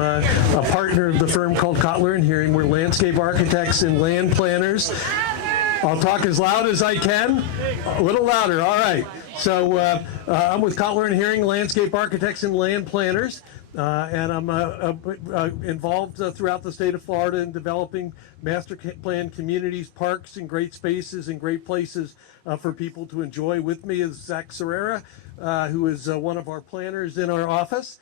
I'm a partner of the firm called Kotler and Hearing. We're landscape architects and land planners. I'll talk as loud as I can. A little louder, all right. So I'm with Kotler and Hearing, landscape architects and land planners. And I'm involved throughout the state of Florida in developing master plan communities, parks, and great spaces and great places for people to enjoy. With me is Zach Serrera, who is one of our planners in our office.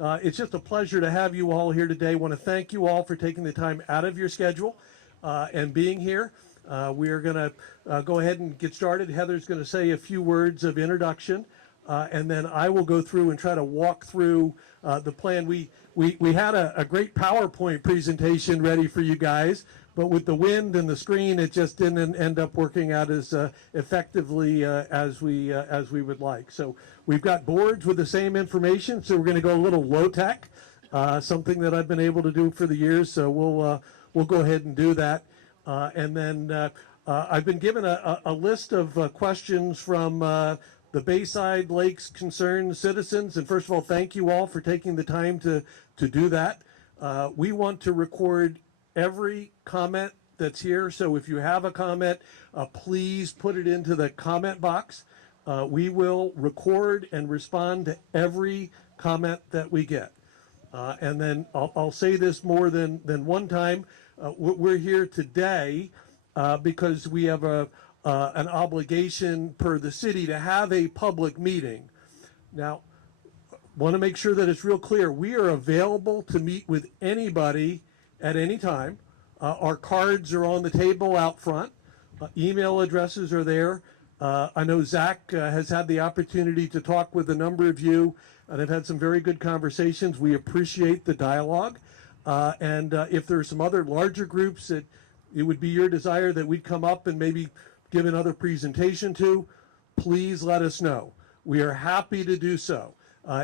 It's just a pleasure to have you all here today. I want to thank you all for taking the time out of your schedule and being here. We are going to go ahead and get started. Heather's going to say a few words of introduction. And then I will go through and try to walk through the plan. We had a great PowerPoint presentation ready for you guys, but with the wind and the screen, it just didn't end up working out as effectively as we would like. So we've got boards with the same information, so we're going to go a little low tech, something that I've been able to do for the years. So we'll go ahead and do that. And then I've been given a list of questions from the Bayside Lakes concerned citizens. And first of all, thank you all for taking the time to do that. We want to record every comment that's here. So if you have a comment, please put it into the comment box. We will record and respond to every comment that we get. And then I'll say this more than one time. We're here today because we have an obligation per the city to have a public meeting. Now, want to make sure that it's real clear. We are available to meet with anybody at any time. Our cards are on the table out front. Email addresses are there. I know Zach has had the opportunity to talk with a number of you, and I've had some very good conversations. We appreciate the dialogue. And if there are some other larger groups that it would be your desire that we'd come up and maybe give another presentation to, please let us know. We are happy to do so.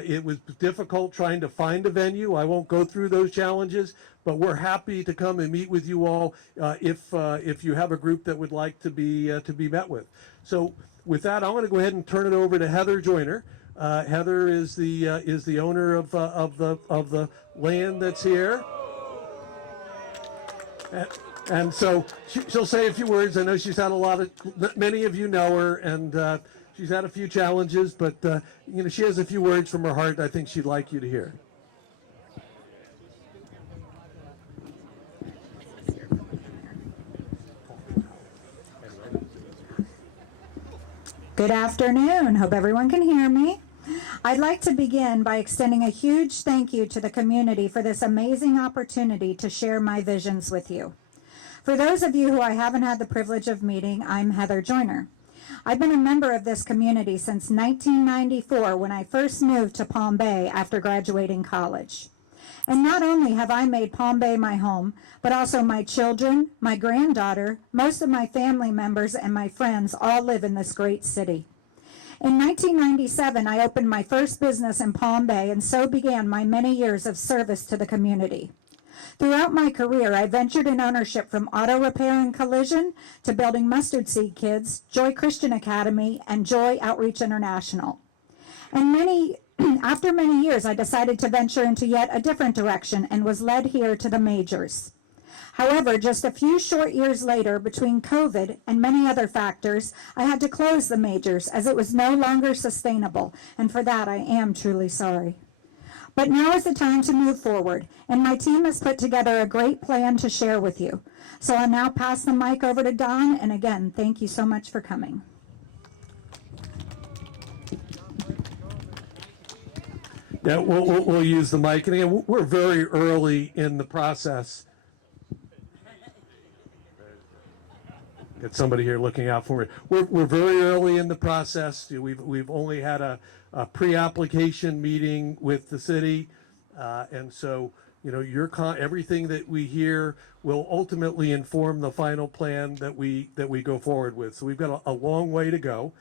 It was difficult trying to find a venue. I won't go through those challenges, but we're happy to come and meet with you all if you have a group that would like to be met with. So with that, I'm going to go ahead and turn it over to Heather Joyner. Heather is the owner of the land that's here. And so she'll say a few words. I know she's had many of you know her, and she's had a few challenges, but she has a few words from her heart I think she'd like you to hear. Good afternoon. Hope everyone can hear me. I'd like to begin by extending a huge thank you to the community for this amazing opportunity to share my visions with you. For those of you who I haven't had the privilege of meeting, I'm Heather Joyner. I've been a member of this community since 1994 when I first moved to Palm Bay after graduating college. And not only have I made Palm Bay my home, but also my children, my granddaughter, most of my family members, and my friends all live in this great city. In 1997, I opened my first business in Palm Bay, and so began my many years of service to the community. Throughout my career, I ventured in ownership from auto repair and collision to building Mustard Seed Kids, Joy Christian Academy, and Joy Outreach International. And after many years, I decided to venture into yet a different direction and was led here to the majors. However, just a few short years later, between COVID and many other factors, I had to close the majors as it was no longer sustainable, and for that I am truly sorry. But now is the time to move forward, and my team has put together a great plan to share with you. So I'll now pass the mic over to Don, and again, thank you so much for coming. Yeah, we'll use the mic. And again, we're very early in the process. Got somebody here looking out for me. We're very early in the process. We've only had a pre-application meeting with the city, and so everything that we hear will ultimately inform the final plan that we go forward with. So we've got a long way to go,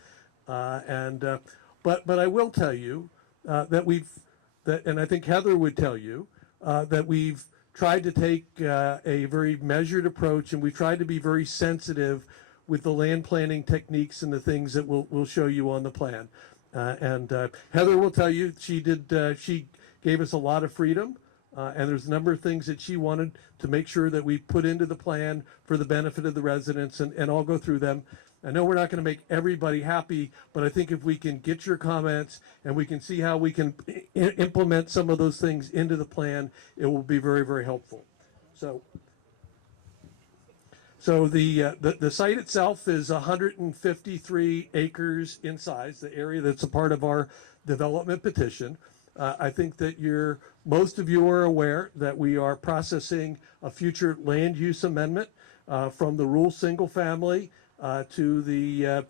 but I will tell you and I think Heather would tell you that we've tried to take a very measured approach, and we've tried to be very sensitive with the land planning techniques and the things that we'll show you on the plan. And Heather will tell you she gave us a lot of freedom. And there's a number of things that she wanted to make sure that we put into the plan for the benefit of the residents, and I'll go through them. I know we're not going to make everybody happy, but I think if we can get your comments and we can see how we can implement some of those things into the plan, it will be very, very helpful. So the site itself is 153 acres in size, the area that's a part of our development petition. I think that most of you are aware that we are processing a future land use amendment from the rural single family to the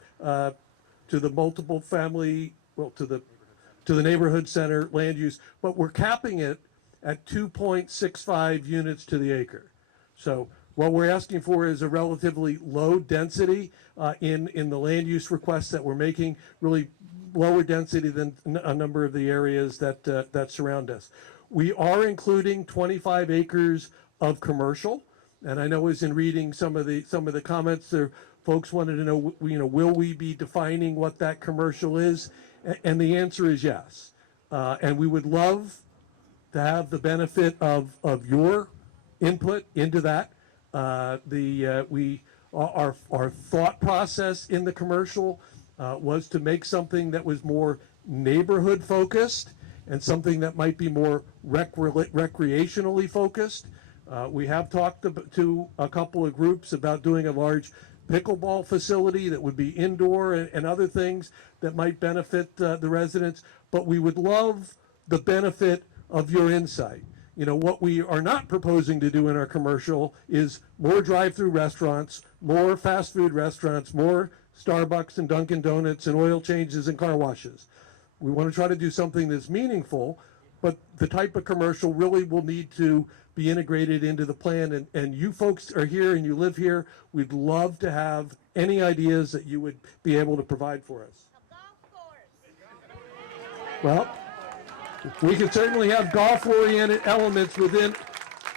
multiple family, to the neighborhood center land use, but we're capping it at 2.65 units to the acre. So what we're asking for is a relatively low density in the land use requests that we're making, really lower density than a number of the areas that surround us. We are including 25 acres of commercial, and I know as in reading some of the comments there, folks wanted to know, will we be defining what that commercial is? And the answer is yes. And we would love to have the benefit of your input into that. Our thought process in the commercial was to make something that was more neighborhood focused and something that might be more recreationally focused. We have talked to a couple of groups about doing a large pickleball facility that would be indoor and other things that might benefit the residents, but we would love the benefit of your insight. What we are not proposing to do in our commercial is more drive-through restaurants, more fast food restaurants, more Starbucks and Dunkin' Donuts and oil changes and car washes. We want to try to do something that's meaningful, but the type of commercial really will need to be integrated into the plan. And you folks are here and you live here. We'd love to have any ideas that you would be able to provide for us. A golf course. Well, we can certainly have golf-oriented elements within.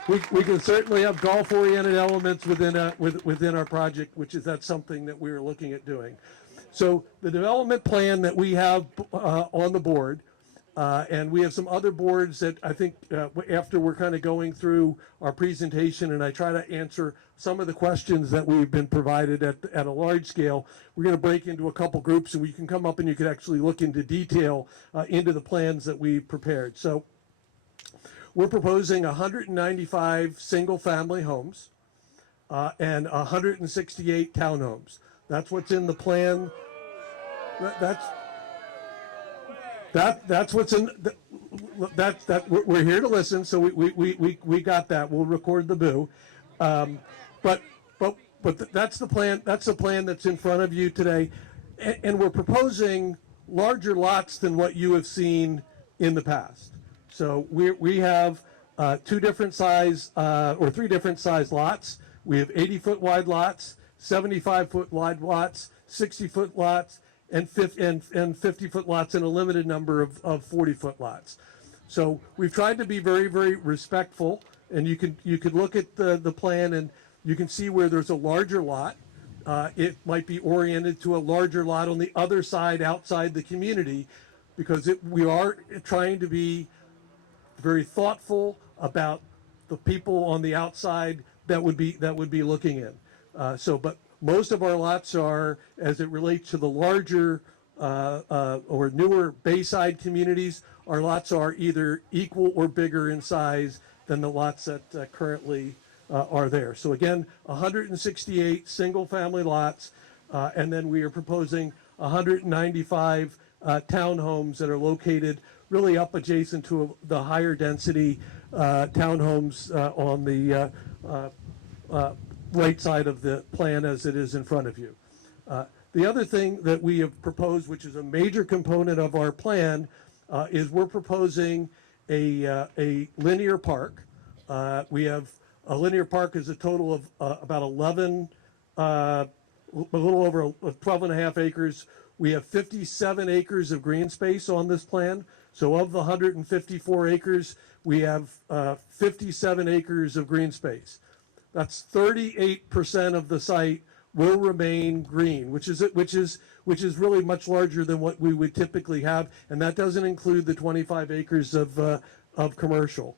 We can certainly have golf-oriented elements within our project, that's something that we're looking at doing. So the development plan that we have on the board, and we have some other boards that I think after we're kind of going through our presentation and I try to answer some of the questions that we've been provided at a large scale, we're going to break into a couple groups and we can come up and you can actually look into detail into the plans that we prepared. So we're proposing 195 single-family homes and 168 townhomes. That's what's in the plan. That's what's in. We're here to listen, so we got that. We'll record the boo, but that's the plan. That's the plan that's in front of you today, and we're proposing larger lots than what you have seen in the past. So we have three different size lots. We have 80-foot wide lots, 75-foot wide lots, 60-foot lots, and 50-foot lots, and a limited number of 40-foot lots. So we've tried to be very, very respectful, and you could look at the plan and you can see where there's a larger lot. It might be oriented to a larger lot on the other side outside the community, because we are trying to be very thoughtful about the people on the outside that would be looking in. But most of our lots are, as it relates to the larger or newer Bayside communities, our lots are either equal or bigger in size than the lots that currently are there. So again, 168 single-family lots, and then we are proposing 195 townhomes that are located really up adjacent to the higher density townhomes on the right side of the plan as it is in front of you. The other thing that we have proposed, which is a major component of our plan, is we're proposing a linear park. We have a linear park is a total of about 11, a little over 12 and a half acres. We have 57 acres of green space on this plan. So of the 154 acres, we have 57 acres of green space. That's 38% of the site will remain green, which is really much larger than what we would typically have, and that doesn't include the 25 acres of of commercial.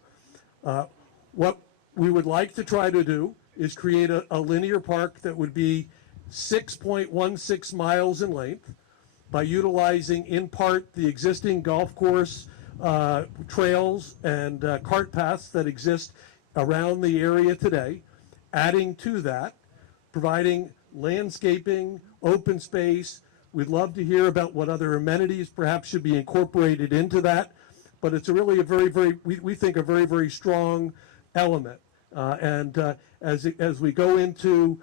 What we would like to try to do is create a linear park that would be 6.16 miles in length by utilizing in part the existing golf course trails and cart paths that exist around the area today, adding to that, providing landscaping, open space. We'd love to hear about what other amenities perhaps should be incorporated into that, but it's really a we think a very strong element. As we go into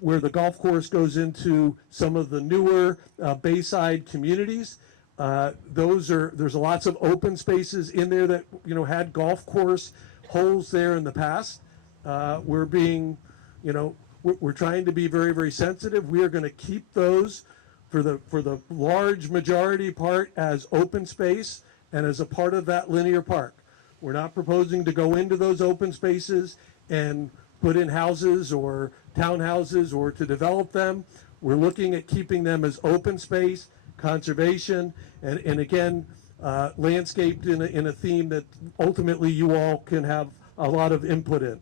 where the golf course goes into some of the newer Bayside communities, there's lots of open spaces in there that had golf course holes there in the past. We're trying to be very sensitive. We are going to keep those for the large majority part as open space and as a part of that linear park. We're not proposing to go into those open spaces and put in houses or townhouses or to develop them. We're looking at keeping them as open space, conservation, and again, landscaped in a theme that ultimately you all can have a lot of input in.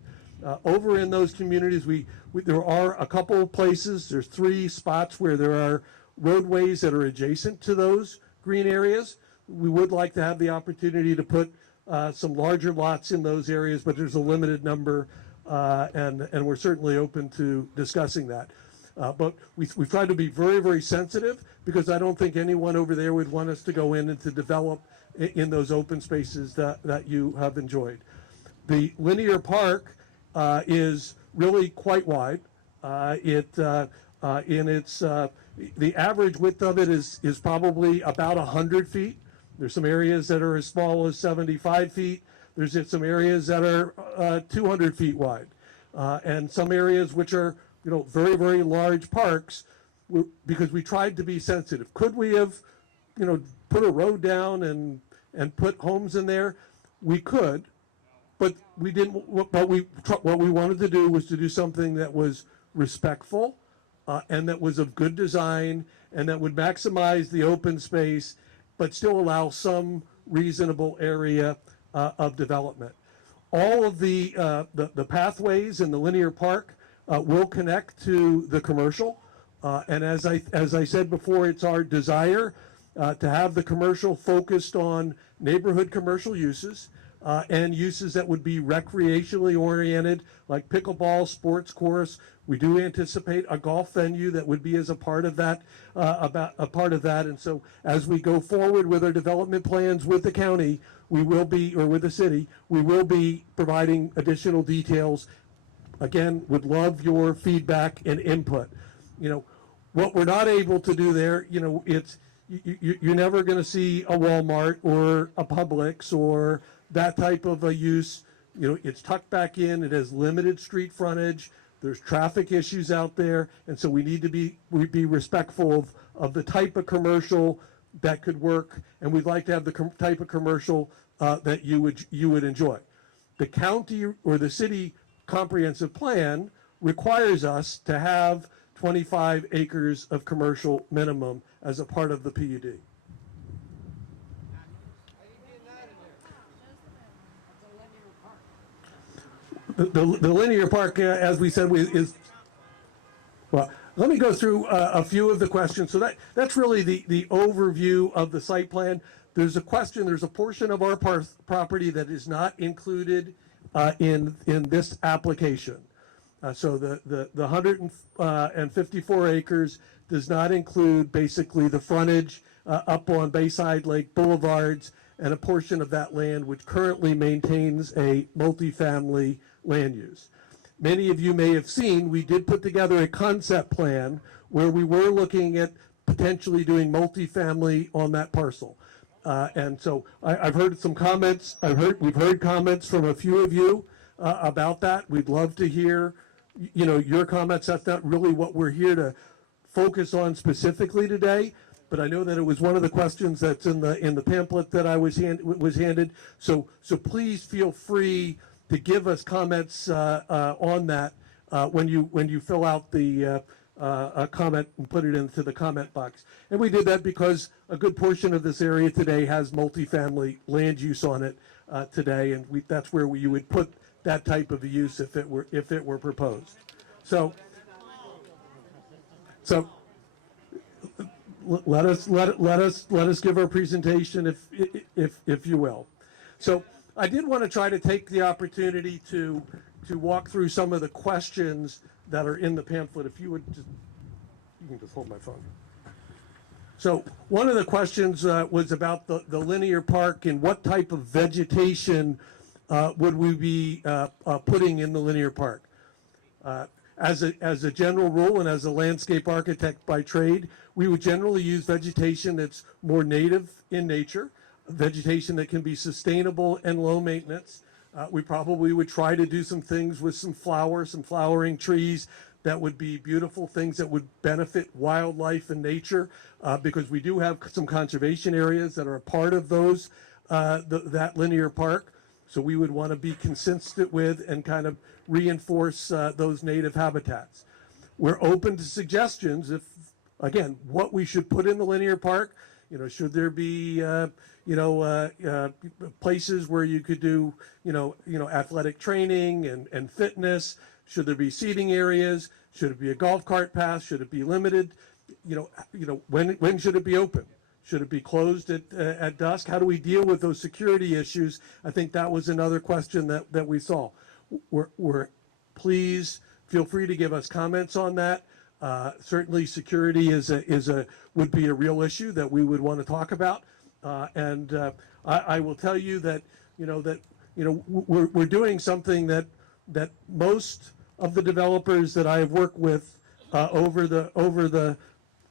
Over in those communities, there are a couple of places, there's 3 spots where there are roadways that are adjacent to those green areas. We would like to have the opportunity to put some larger lots in those areas, but there's a limited number, and we're certainly open to discussing that. But we've tried to be very sensitive, because I don't think anyone over there would want us to go in and to develop in those open spaces that you have enjoyed. The linear park is really quite wide. The average width of it is probably about 100 feet. There's some areas that are as small as 75 feet. There's some areas that are 200 feet wide, and some areas which are very large parks, because we tried to be sensitive. Could we have put a road down and put homes in there? We could, but we didn't. What we wanted to do was to do something that was respectful, and that was of good design, and that would maximize the open space, but still allow some reasonable area of development. All of the pathways in the linear park will connect to the commercial, and as I said before, it's our desire to have the commercial focused on neighborhood commercial uses, and uses that would be recreationally oriented, like pickleball, sports course. We do anticipate a golf venue that would be as a part of that, And so, as we go forward with our development plans with the county, we will be, or with the city, we will be providing additional details. Again, would love your feedback and input. What we're not able to do there, you're never going to see a Walmart or a Publix or that type of a use. It's tucked back in. It has limited street frontage. There's traffic issues out there, and so we need to be respectful of the type of commercial that could work, and we'd like to have the type of commercial that you would enjoy. The county or the city comprehensive plan requires us to have 25 acres of commercial minimum as a part of the PUD. The linear park, as we said, is, well, let me go through a few of the questions. So that's really the overview of the site plan. There's a portion of our property that is not included in this application. So the 154 acres does not include basically the frontage up on Bayside Lake Boulevards and a portion of that land which currently maintains a multifamily land use. Many of you may have seen, we did put together a concept plan where we were looking at potentially doing multifamily on that parcel. And so I've heard some comments. We've heard comments from a few of you about that. We'd love to hear, your comments. That's not really what we're here to focus on specifically today, but I know that it was one of the questions that's in the pamphlet that I was handed. So please feel free to give us comments on that when you fill out the comment and put it into the comment box. And we did that because a good portion of this area today has multifamily land use on it, today, and that's where you would put that type of a use if it were proposed. So let us give our presentation, if you will. So I did want to try to take the opportunity to walk through some of the questions that are in the pamphlet. If you would just, you can just hold my phone. So one of the questions was about the linear park and what type of vegetation would we be putting in the linear park. As a general rule, and as a landscape architect by trade, we would generally use vegetation that's more native in nature, vegetation that can be sustainable and low maintenance. We probably would try to do some things with some flowering trees that would be beautiful, things that would benefit wildlife and nature, because we do have some conservation areas that are a part of those, that linear park. So we would want to be consistent with and kind of reinforce those native habitats. We're open to suggestions if, again, what we should put in the linear park. You know, should there be, places where you could do, athletic training and fitness? Should there be seating areas? Should it be a golf cart path? Should it be limited? When should it be open? Should it be closed at dusk? How do we deal with those security issues? I think that was another question that we saw. Please feel free to give us comments on that. Certainly, security would be a real issue that we would want to talk about. I will tell you that we're doing something that most of the developers that I have worked with over the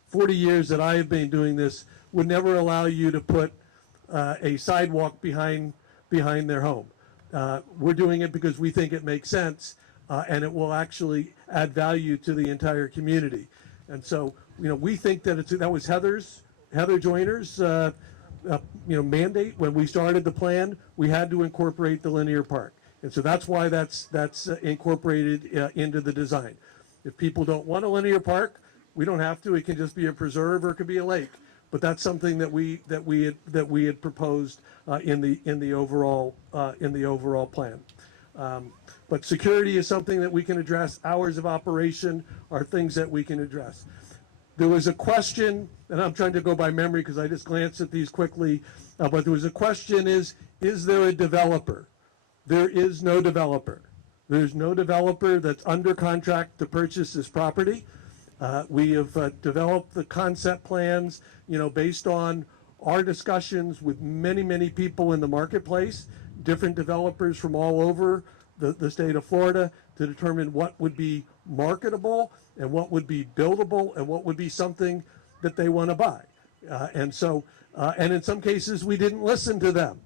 40 years that I have been doing this would never allow you to put a sidewalk behind their home. We're doing it because we think it makes sense, and it will actually add value to the entire community. And so, we think that that was Heather Joyner's mandate when we started the plan. We had to incorporate the linear park, and so that's why that's incorporated into the design. If people don't want a linear park, we don't have to. It can just be a preserve or it could be a lake. But that's something that we had proposed in the overall plan. But security is something that we can address. Hours of operation are things that we can address. There was a question, and I'm trying to go by memory because I just glanced at these quickly. But there was a question: is there a developer? There is no developer. There's no developer that's under contract to purchase this property. We have developed the concept plans, based on our discussions with many people in the marketplace, different developers from all over the state of Florida, to determine what would be marketable and what would be buildable and what would be something that they want to buy. And in some cases, we didn't listen to them.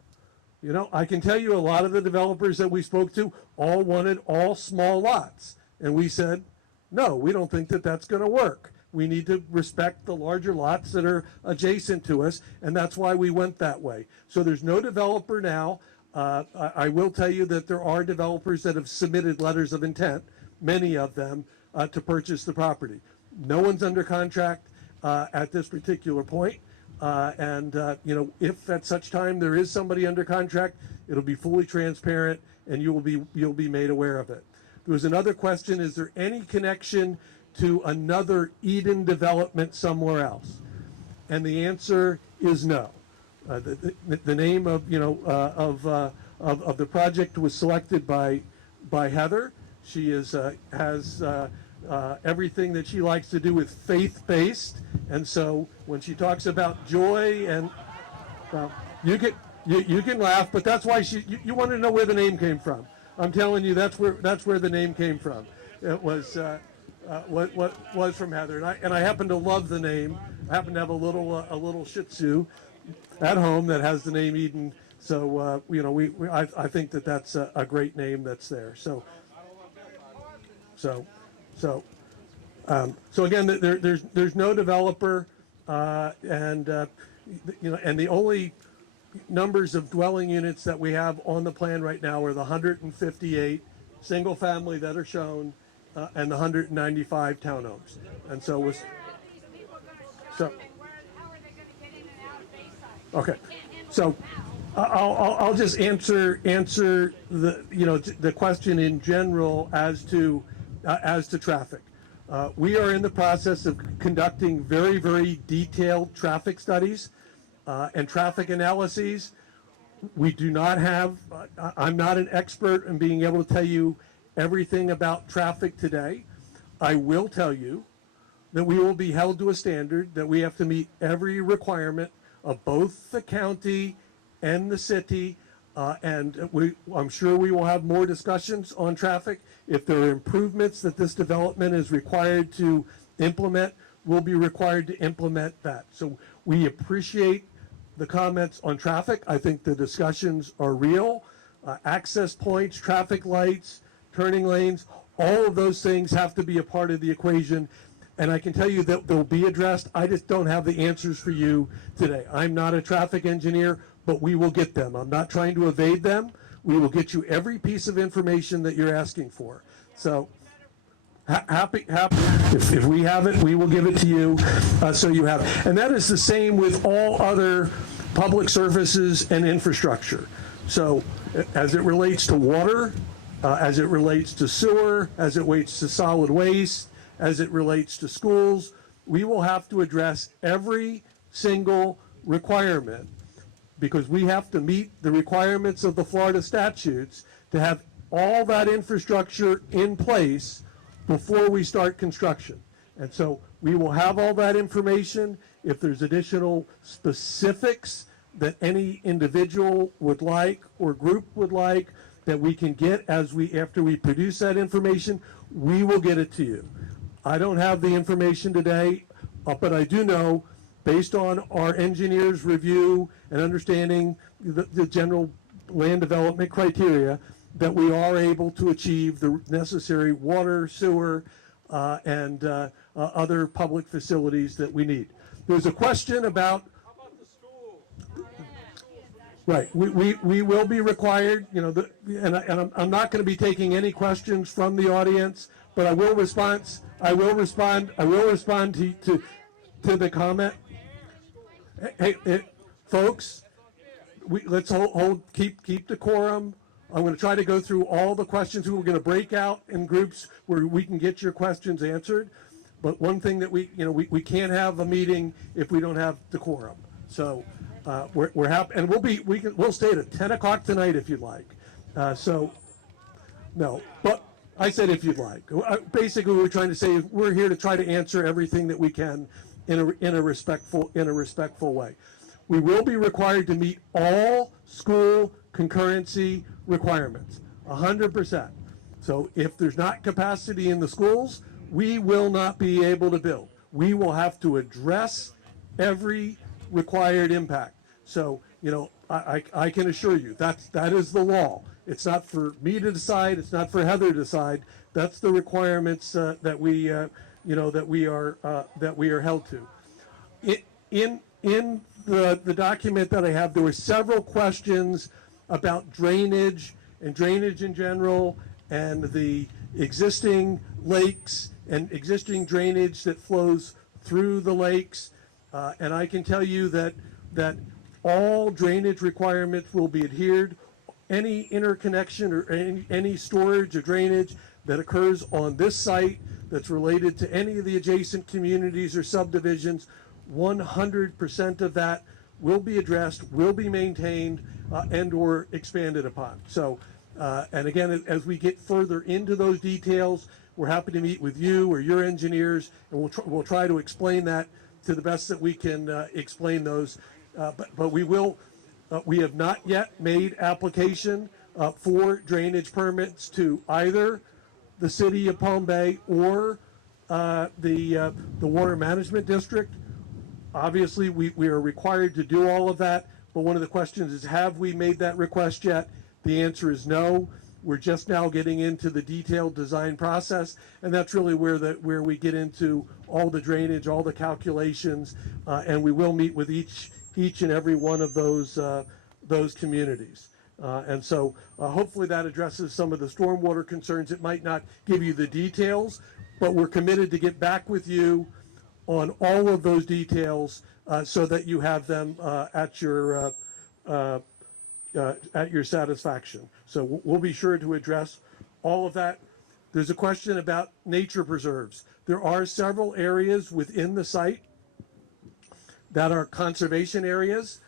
I can tell you a lot of the developers that we spoke to all wanted all small lots. And we said, no, we don't think that that's going to work. We need to respect the larger lots that are adjacent to us, and that's why we went that way. So there's no developer now. I will tell you that there are developers that have submitted letters of intent, many of them, to purchase the property. No one's under contract at this particular point. If at such time there is somebody under contract, it'll be fully transparent, and you'll be made aware of it. There was another question: is there any connection to another Eden development somewhere else? And the answer is no. The name of the project was selected by Heather. She has everything that she likes to do with faith-based, and so when she talks about joy and you can laugh, but that's why you want to know where the name came from. I'm telling you, that's where the name came from. It was what was from Heather, and I happen to love the name. I happen to have a little Shih Tzu at home that has the name Eden. So I think that's a great name that's there. So again, there's no developer, and the only numbers of dwelling units that we have on the plan right now are the 158 single family that are shown, and the 195 townhomes. And so Where are these people going to show, and how are they going to get in and out of Bayside? okay, Can't handle so it now. I'll just answer the question in general as to traffic. We are in the process of conducting very detailed traffic studies and traffic analyses. We do not have. I'm not an expert in being able to tell you everything about traffic today. I will tell you that we will be held to a standard that we have to meet every requirement of both the county and the city, and I'm sure we will have more discussions on traffic. If there are improvements that this development is required to implement, we'll be required to implement that. So we appreciate the comments on traffic. I think the discussions are real. Access points, traffic lights, turning lanes, all of those things have to be a part of the equation. And I can tell you that they'll be addressed. I just don't have the answers for you today. I'm not a traffic engineer, but we will get them. I'm not trying to evade them. We will get you every piece of information that you're asking for. So happy. If we have it, we will give it to you, so you have it. And that is the same with all other public services and infrastructure. So as it relates to water, as it relates to sewer, as it relates to solid waste, as it relates to schools, we will have to address every single requirement, because we have to meet the requirements of the Florida statutes to have all that infrastructure in place before we start construction. And so we will have all that information. If there's additional specifics that any individual would like or group would like that we can get after we produce that information, we will get it to you. I don't have the information today, but I do know, based on our engineers' review and understanding the general land development criteria, that we are able to achieve the necessary water, sewer, and other public facilities that we need. There's a question about. How about the schools? Right, we will be required, and I'm not going to be taking any questions from the audience, but I will respond to the comment. Hey, folks, let's keep decorum. I'm going to try to go through all the questions. We're going to break out in groups where we can get your questions answered. But one thing that we can't have a meeting if we don't have decorum. So we're happy, and we'll stay at 10 o'clock tonight if you'd like. No, but I said if you'd like. Basically, what we're trying to say is we're here to try to answer everything that we can in a respectful way. We will be required to meet all school concurrency requirements, 100%. So if there's not capacity in the schools, we will not be able to build. We will have to address every required impact. So, I can assure you that is the law. It's not for me to decide. It's not for Heather to decide. That's the requirements that we are held to. In the document that I have, there were several questions about drainage and drainage in general, and the existing lakes and existing drainage that flows through the lakes. And I can tell you that all drainage requirements will be adhered. Any interconnection or any storage or drainage that occurs on this site that's related to any of the adjacent communities or subdivisions, 100% of that will be addressed, will be maintained, and or expanded upon. So, and again, as we get further into those details, we're happy to meet with you or your engineers, and we'll try to explain that to the best that we can explain those. But we have not yet made application for drainage permits to either the city of Palm Bay or the Water Management District. Obviously, we are required to do all of that, but one of the questions is, have we made that request yet? The answer is no. We're just now getting into the detailed design process, and that's really where we get into all the drainage, all the calculations, and we will meet with each and every one of those communities. And so hopefully that addresses some of the stormwater concerns. It might not give you the details, but we're committed to get back with you on all of those details so that you have them at your at your satisfaction. So we'll be sure to address all of that. There's a question about nature preserves. There are several areas within the site that are conservation areas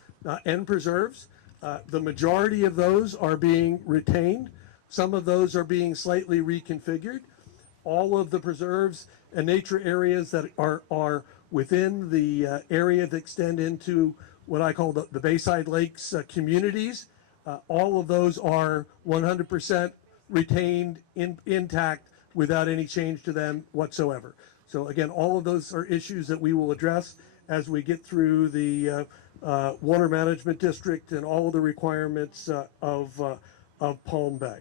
and preserves. The majority of those are being retained. Some of those are being slightly reconfigured. All of the preserves and nature areas that are within the area that extend into what I call the Bayside Lakes communities, all of those are 100% retained, intact, without any change to them whatsoever. So again, all of those are issues that we will address as we get through the water management district and all of the requirements of Palm Bay.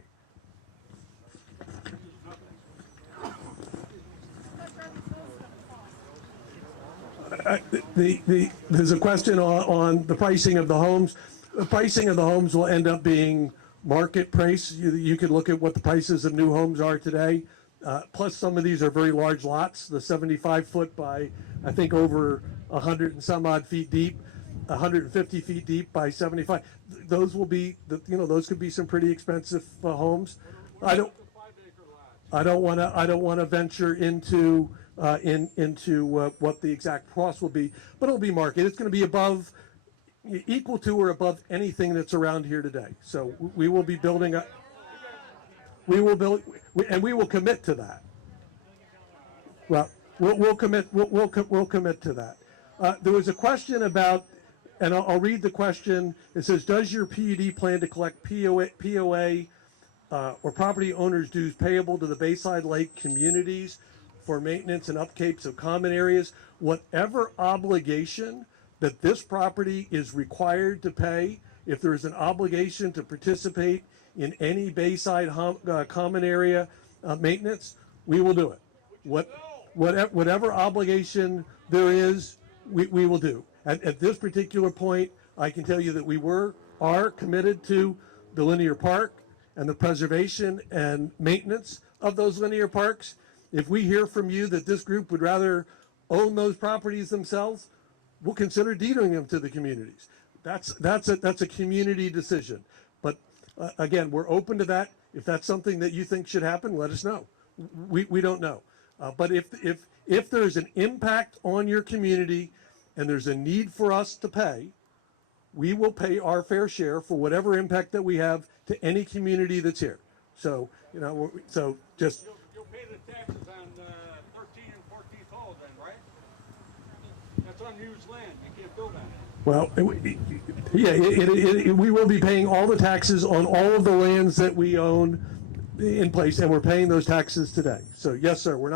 There's a question on the pricing of the homes. The pricing of the homes will end up being market price. You can look at what the prices of new homes are today. Plus, some of these are very large lots. The 75-foot by, I think, over 100 and some odd feet deep, 150 feet deep by 75. Those will be, those could be some pretty expensive homes. I don't want to venture into what the exact cost will be, but it'll be market. It's going to be equal to or above anything that's around here today. So we will be building and we will commit to that. Well, we'll commit to that. There was a question about, and I'll read the question. It says, does your PUD plan to collect POA or property owners' dues payable to the Bayside Lake communities for maintenance and upkeeps of common areas? Whatever obligation that this property is required to pay, if there is an obligation to participate in any Bayside common area maintenance, we will do it. Whatever obligation there is, we will do. At this particular point, I can tell you that are committed to the linear park and the preservation and maintenance of those linear parks. If we hear from you that this group would rather own those properties themselves, we'll consider deeding them to the communities. That's a community decision. But again, we're open to that. If that's something that you think should happen, let us know. We don't know. But if there's an impact on your community and there's a need for us to pay, we will pay our fair share for whatever impact that we have to any community that's here. So, so just. You'll pay the taxes on 13 and 14th hole then, right? That's unused land. You can't build on it. Well, we will be paying all the taxes on all of the lands that we own in place, and we're paying those taxes today. So yes, sir, we're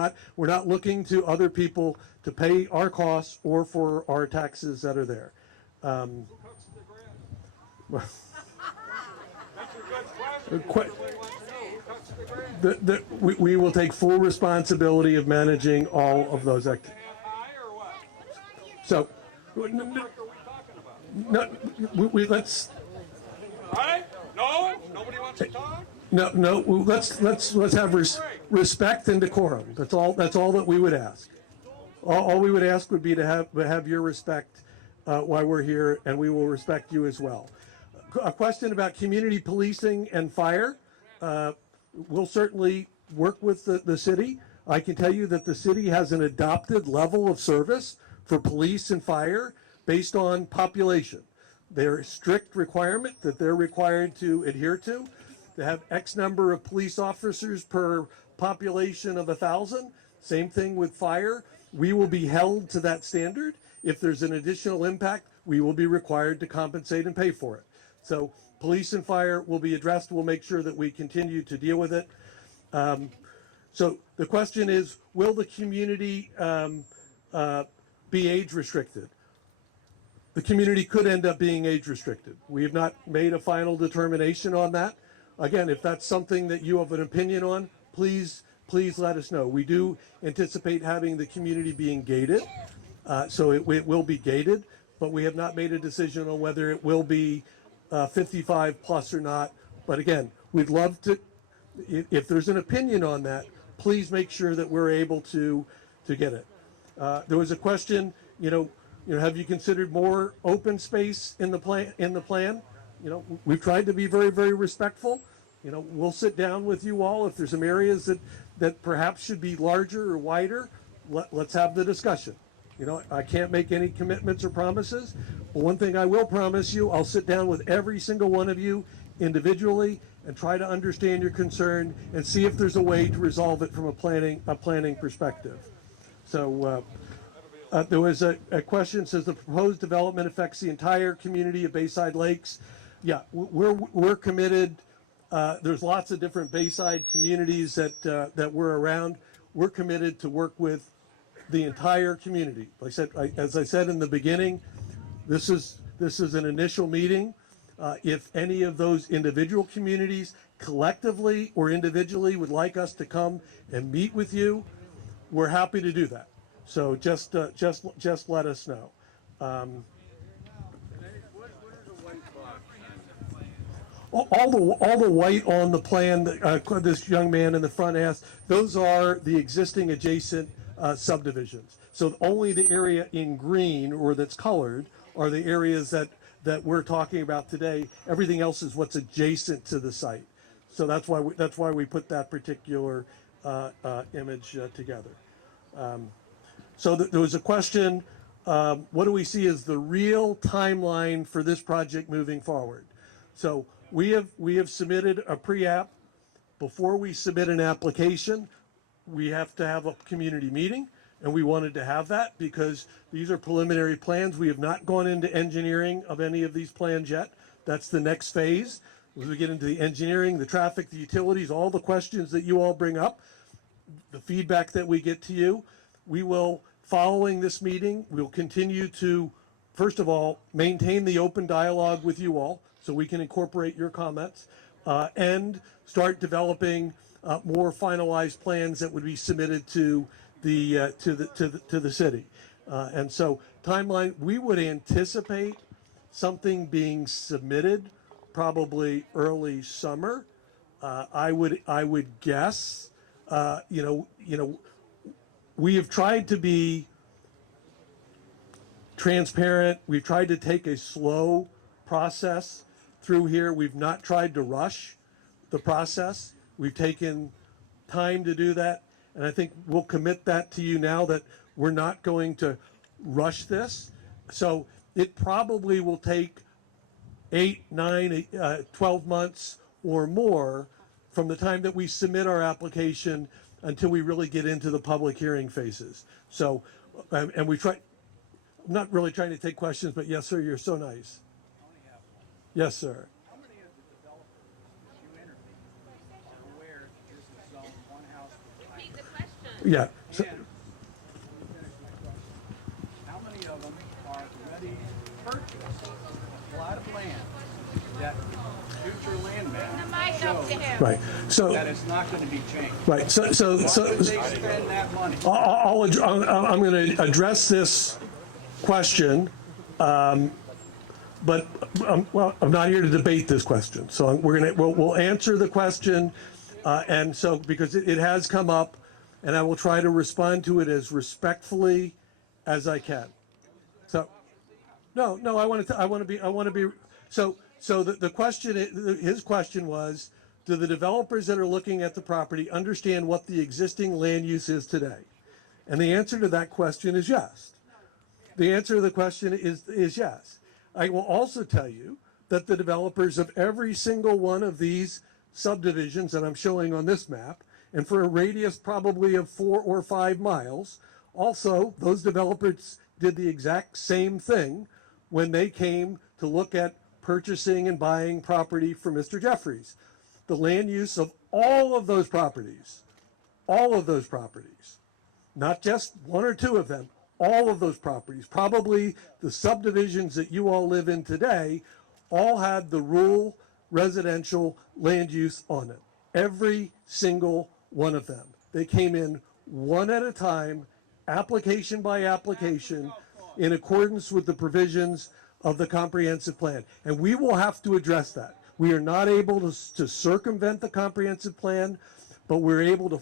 not looking to other people to pay our costs or for our taxes that are there. Who cuts the grass? That's a good question. Everybody wants to know who cuts the grass. We will take full responsibility of managing all of those activities. High or what? So, What park are we talking about? no, let's. All right? No? Nobody wants to talk? No. Let's have respect and decorum. That's all that we would ask. All we would ask would be to have your respect while we're here, and we will respect you as well. A question about community policing and fire. We'll certainly work with the city. I can tell you that the city has an adopted level of service for police and fire based on population. There's a strict requirement that they're required to adhere to have X number of police officers per population of 1,000. Same thing with fire. We will be held to that standard. If there's an additional impact, we will be required to compensate and pay for it. So police and fire will be addressed. We'll make sure that we continue to deal with it. So the question is, will the community be age restricted? The community could end up being age restricted. We have not made a final determination on that. Again, if that's something that you have an opinion on, please let us know. We do anticipate having the community being gated, so it will be gated, but we have not made a decision on whether it will be 55 plus or not. But again, we'd love to, if there's an opinion on that, please make sure that we're able to get it. There was a question, have you considered more open space in the plan? we've tried to be very, very respectful. We'll sit down with you all. If there's some areas that perhaps should be larger or wider, let's have the discussion. I can't make any commitments or promises, but one thing I will promise you, I'll sit down with every single one of you individually and try to understand your concern and see if there's a way to resolve it from a planning perspective. So there was a question, says the proposed development affects the entire community of Bayside Lakes. Yeah, we're committed. There's lots of different Bayside communities that we're around. We're committed to work with the entire community. Like I said, as I said in the beginning, this is an initial meeting. If any of those individual communities collectively or individually would like us to come and meet with you, we're happy to do that. So just let us know. All the white on the plan that this young man in the front asked, those are the existing adjacent subdivisions. So only the area in green or that's colored are the areas that we're talking about today. Everything else is what's adjacent to the site. So that's why we put that particular image together. So there was a question, what do we see as the real timeline for this project moving forward? So we have submitted a pre-app. Before we submit an application, we have to have a community meeting, and we wanted to have that because these are preliminary plans. We have not gone into engineering of any of these plans yet. That's the next phase. As we get into the engineering, the traffic, the utilities, all the questions that you all bring up, the feedback that we get to you, we will, following this meeting, we'll continue to, first of all, maintain the open dialogue with you all so we can incorporate your comments and start developing more finalized plans that would be submitted to the city. And so timeline, we would anticipate something being submitted probably early summer. I would guess, we have tried to be transparent. We've tried to take a slow process through here. We've not tried to rush the process. We've taken time to do that. And I think we'll commit that to you now that we're not going to rush this. So it probably will take 8, 9, 12 months or more from the time that we submit our application until we really get into the public hearing phases. So, and we try, I'm not really trying to take questions, but yes, sir, you're so nice. Yes, sir. How many of the developers that you interviewed are aware that this is zone one house with a Repeat the hybrid? question. Yeah. So, And, let me finish my question. How many of them are ready to purchase a plot of land that future land The map mic up to shows him. right. So, that it's not gonna be changed? right. So, Why would they spend that money? I'm going to address this question, but I'm not here to debate this question. So we'll answer the question, and so because it has come up, and I will try to respond to it as respectfully as I can. So, no, I want to be. So the question, his question was, do the developers that are looking at the property understand what the existing land use is today? And the answer to that question is yes. The answer to the question is yes. I will also tell you that the developers of every single one of these subdivisions that I'm showing on this map, and for a radius probably of 4 or 5 miles, also those developers did the exact same thing when they came to look at purchasing and buying property for Mr. Jeffries. The land use of all of those properties, not just 1 or 2 of them, all of those properties, probably the subdivisions that you all live in today, all had the rural residential land use on it. Every single one of them. They came in one at a time, application by application, in accordance with the provisions of the comprehensive plan. And we will have to address that. We are not able to circumvent the comprehensive plan, but we're able to,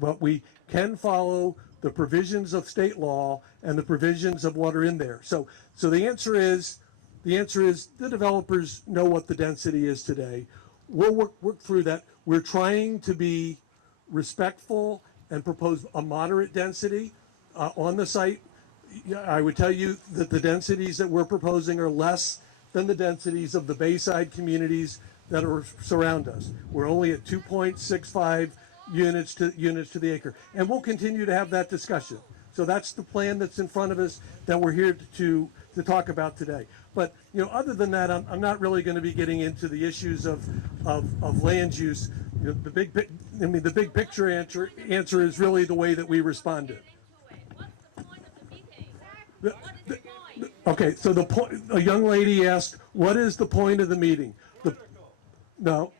but we can follow the provisions of state law and the provisions of what are in there. So the answer is, The answer is the developers know what the density is today. We'll work through that. We're trying to be respectful and propose a moderate density on the site. Yeah, I would tell you that the densities that we're proposing are less than the densities of the Bayside communities that are surround us. We're only at 2.65 units to the acre, and we'll continue to have that discussion. So that's the plan that's in front of us that we're here to talk about today. But other than that, I'm not really going to be getting into the issues of land use. The big picture answer is really the way that we responded. Okay, so a young lady asked, what is the point of the meeting? The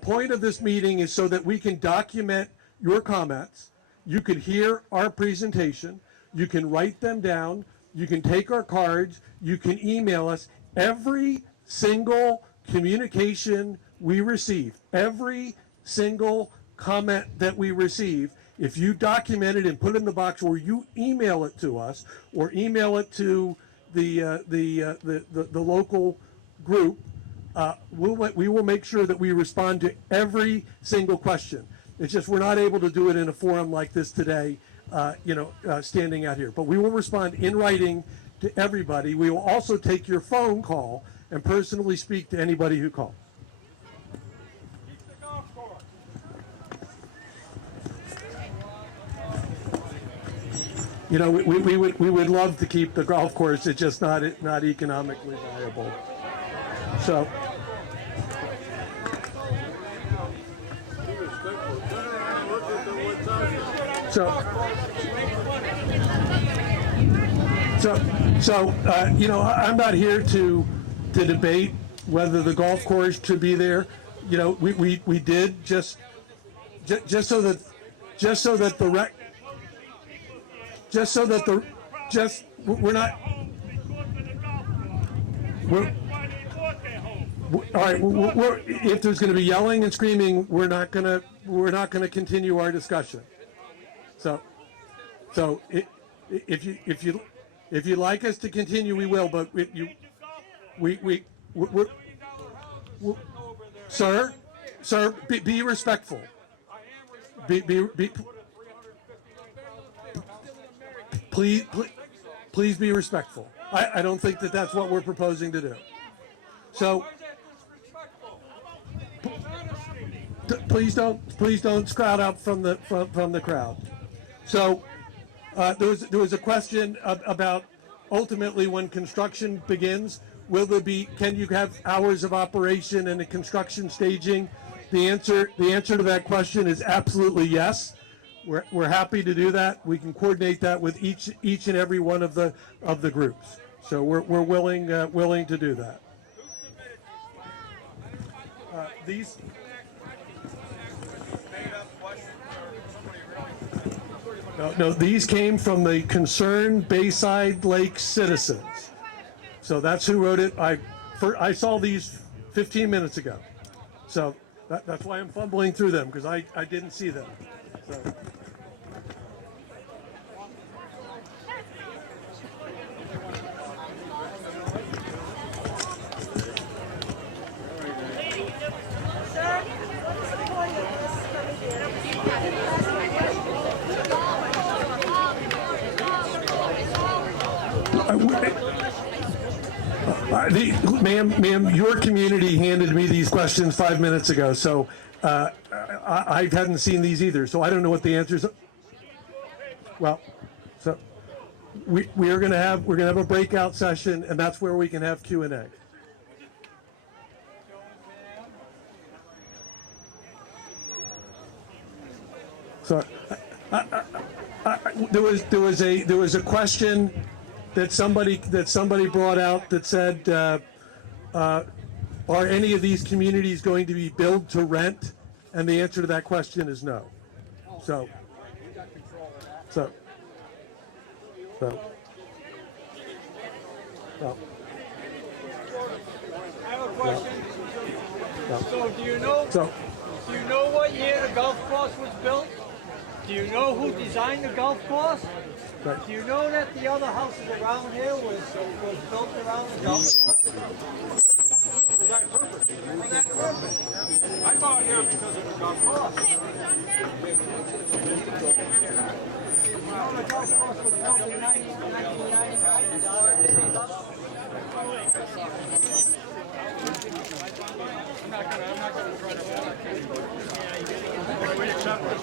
point of this meeting is so that we can document your comments. You can hear our presentation. You can write them down. You can take our cards. You can email us. Every single communication we receive, every single comment that we receive, if you document it and put it in the box, or you email it to us, or email it to the local group, we will make sure that we respond to every single question. It's just we're not able to do it in a forum like this today, standing out here. But we will respond in writing to everybody. We will also take your phone call and personally speak to anybody who calls. Keep the golf course. We would love to keep the golf course. It's just not economically viable. So. I'm not here to debate whether the golf course should be there. We did just so that we're not. All right. If there's going to be yelling and screaming, we're not going to continue our discussion. So if you like us to continue, we will. But sir, be respectful. Please be respectful. I don't think that's what we're proposing to do. So. Please don't sprout out from the crowd. So there was a question about ultimately when construction begins, can you have hours of operation and a construction staging? The answer to that question is absolutely yes. We're happy to do that. We can coordinate that with each and every one of the groups. So we're willing to do that. These. No, these came from the concerned Bayside Lake citizens. So that's who wrote it. I saw these 15 minutes ago. So that's why I'm fumbling through them, because I didn't see them. So. Ma'am, your community handed me these questions 5 minutes ago, so I hadn't seen these either, so I don't know what the answers are. Well, so we're gonna have a breakout session, and that's where we can have Q&A. So there was a question that somebody brought out that said, are any of these communities going to be built to rent? And the answer to that question is no. So. No. I have a question. No. So do you know what year the golf course was built? Do you know who designed the golf course? Right. Do you know that the other houses around here was built around the golf course? For that purpose. I bought here because of the golf course. You know the golf course was built in 1995. We accept this.